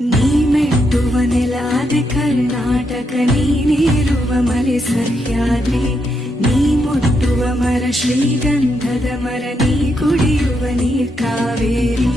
ನೀ ಮೆಟ್ಟುವ ನೆಲಾದೆ ಕರ್ನಾಟಕ, ನೀನಿರುವ ಮಲೆ ಸಹ್ಯಾದ್ರಿ, ನೀ ಮುಟ್ಟುವ ಮರ ಶ್ರೀಗಂಧದ ಮರ, ನೀ ಕುಡಿಯುವ ನೀರ್ ಕಾವೇರಿ.